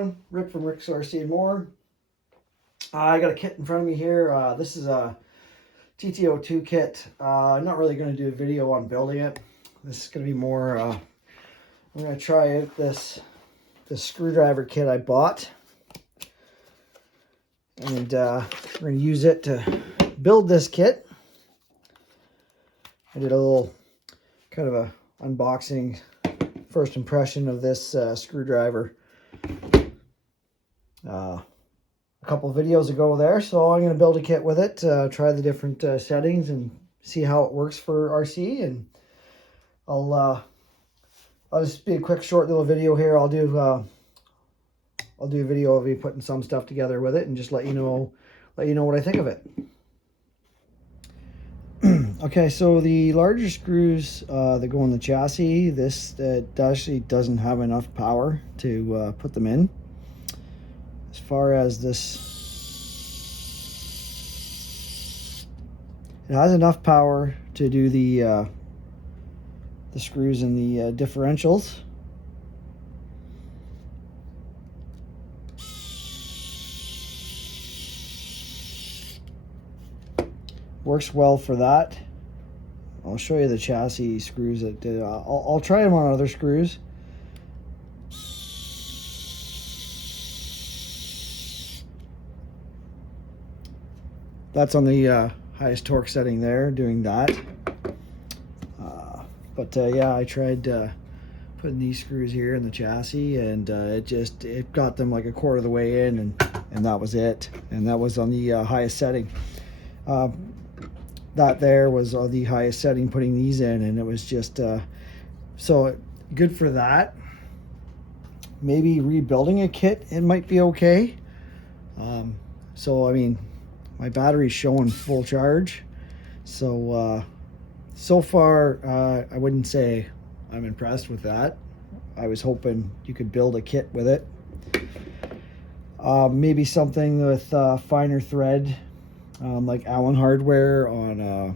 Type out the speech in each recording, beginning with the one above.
everyone, Rick from Rick's RC and More. I got a kit in front of me here. This is a TTO2 kit. I'm not really going to do a video on building it. This is going to be more, I'm going to try out this screwdriver kit I bought. And we're going to use it to build this kit. I did a little kind of a unboxing first impression of this screwdriver a couple videos ago there, so I'm going to build a kit with it, try the different settings and see how it works for RC. And I'll just be a quick short little video here. I'll do a video of me putting some stuff together with it and just let you know what I think of it. Okay, so the larger screws that go in the chassis, this actually doesn't have enough power to put them in. As far as this, it has enough power to do the screws in the differentials. Works well for that. I'll show you the chassis screws that did. I'll try them on other screws. That's on the highest torque setting there, doing that. Yeah, I tried putting these screws here in the chassis, and it got them like a quarter of the way in, and that was it. And that was on the highest setting. That there was the highest setting putting these in, and it was just so good for that. Maybe rebuilding a kit, it might be okay. So I mean, my battery's showing full charge, so so far I wouldn't say I'm impressed with that. I was hoping you could build a kit with it, maybe something with finer thread, like Allen Hardware on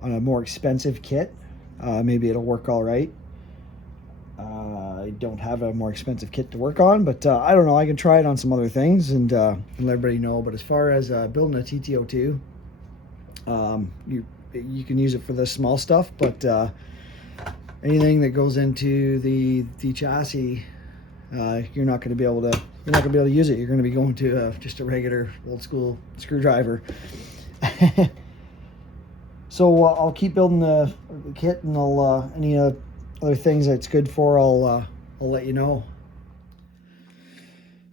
a more expensive kit. Maybe it'll work all right. I don't have a more expensive kit to work on, but I don't know. I can try it on some other things and let everybody know. But as far as building a TTO2, you can use it for this small stuff, but anything that goes into the chassis, you're not going to be able to use it. You're going to be going to just a regular old school screwdriver. So I'll keep building the kit, and I'll any other things that it's good for, I'll let you know.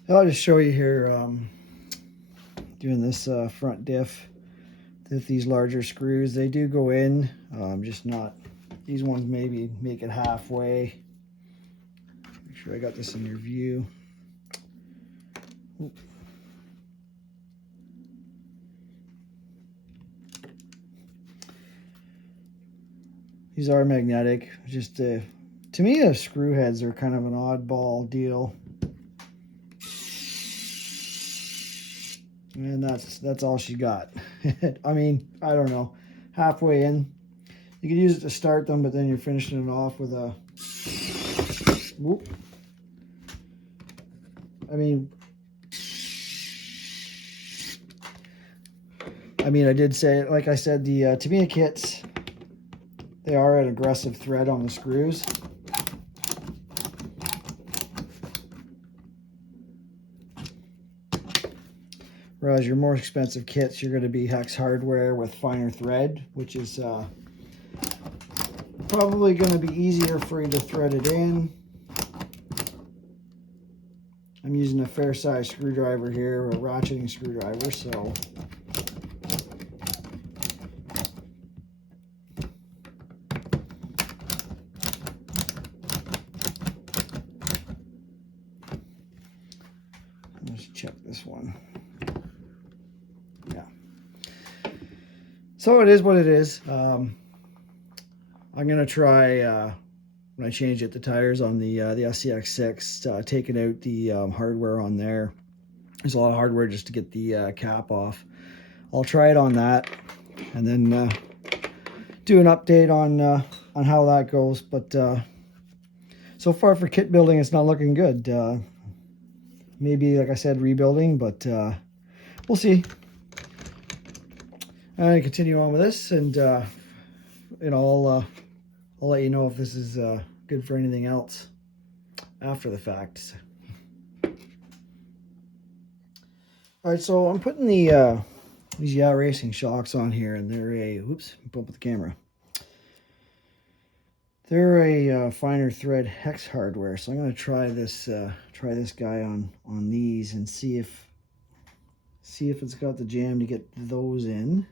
I'll just show you here, doing this front diff with these larger screws. They do go in, just not, these ones maybe make it halfway. Make sure I got this in your view. Oop. These are magnetic. Just to me, the screw heads are kind of an oddball deal, and that's all she got. I mean, I don't know, halfway in. You could use it to start them, but then you're finishing it off with a whoop. I mean, I did say, like I said, the Tamiya kits, they are an aggressive thread on the screws. Whereas your more expensive kits, you're going to be hex hardware with finer thread, which is probably going to be easier for you to thread it in. I'm using a fair size screwdriver here, a ratcheting screwdriver, so let's check this one. Yeah. So it is what it is. I'm gonna try when I change it, the tires on the SCX6, taking out the hardware on there. There's a lot of hardware just to get the cap off. I'll try it on that, and then do an update on how that goes. But so far for kit building, it's not looking good. maybe, like I said, rebuilding, but we'll see. I continue on with this, and I'll let you know if this is good for anything else after the fact. All right, so I'm putting the these Yeah Racing shocks on here, and they're a bump with the camera. They're a finer thread hex hardware, so I'm going to try this guy on these and see if it's got the jam to get those in.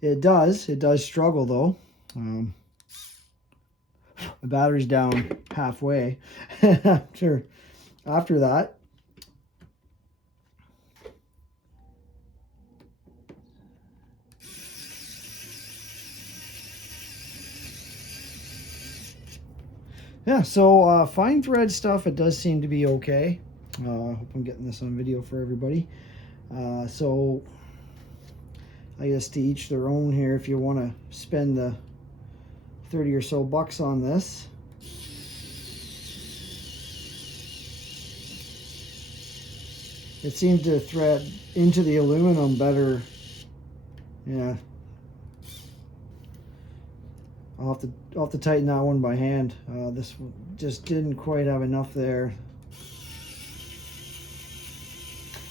It does struggle though. The battery's down halfway after that. Yeah, so fine thread stuff, it does seem to be okay. I hope I'm getting this on video for everybody. So I guess to each their own here. If you want to spend the 30 or so bucks on this. It seemed to thread into the aluminum better. Yeah. I'll have to tighten that one by hand. This just didn't quite have enough there.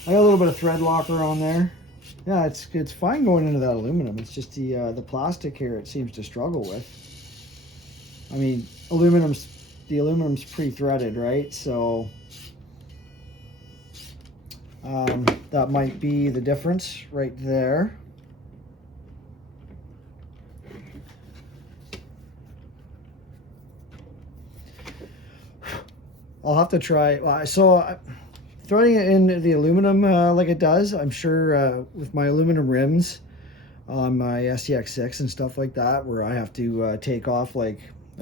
I got a little bit of thread locker on there. Yeah, it's fine going into that aluminum. It's just the plastic here it seems to struggle with. I mean, the aluminum's pre-threaded, right? So that might be the difference right there. I'll have to try. So threading it in the aluminum like it does, I'm sure with my aluminum rims on my SCX6 and stuff like that, where I have to take off like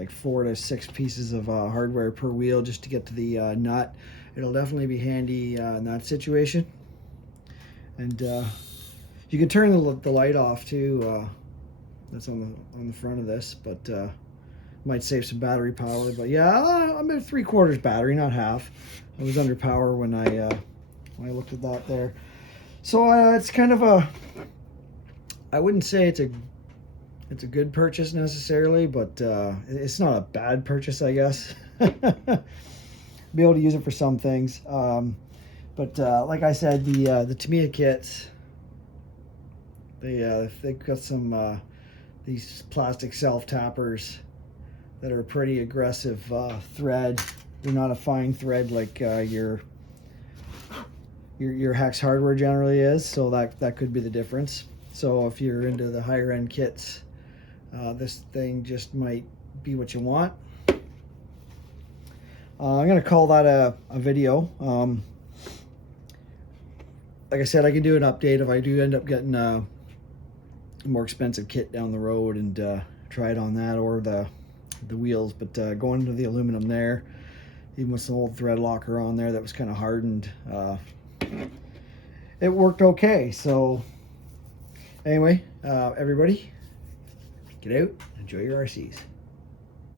4 to 6 pieces of hardware per wheel just to get to the nut. It'll definitely be handy in that situation. And you can turn the light off too. That's on the front of this, but might save some battery power. But yeah, I'm at 3/4 battery, not half. I was under power when I looked at that there. So it's kind of a, I wouldn't say it's a good purchase necessarily, but it's not a bad purchase, I guess. Be able to use it for some things. But like I said, the Tamiya kits, they've got some these plastic self tappers that are pretty aggressive thread. They're not a fine thread like your hex hardware generally is, so that could be the difference. So if you're into the higher end kits, this thing just might be what you want. I'm gonna call that a video. Like I said, I can do an update if I do end up getting a more expensive kit down the road and try it on that or the wheels. But going into the aluminum there, even with some old thread locker on there that was kind of hardened, it worked okay. So anyway, everybody, get out, enjoy your RCs.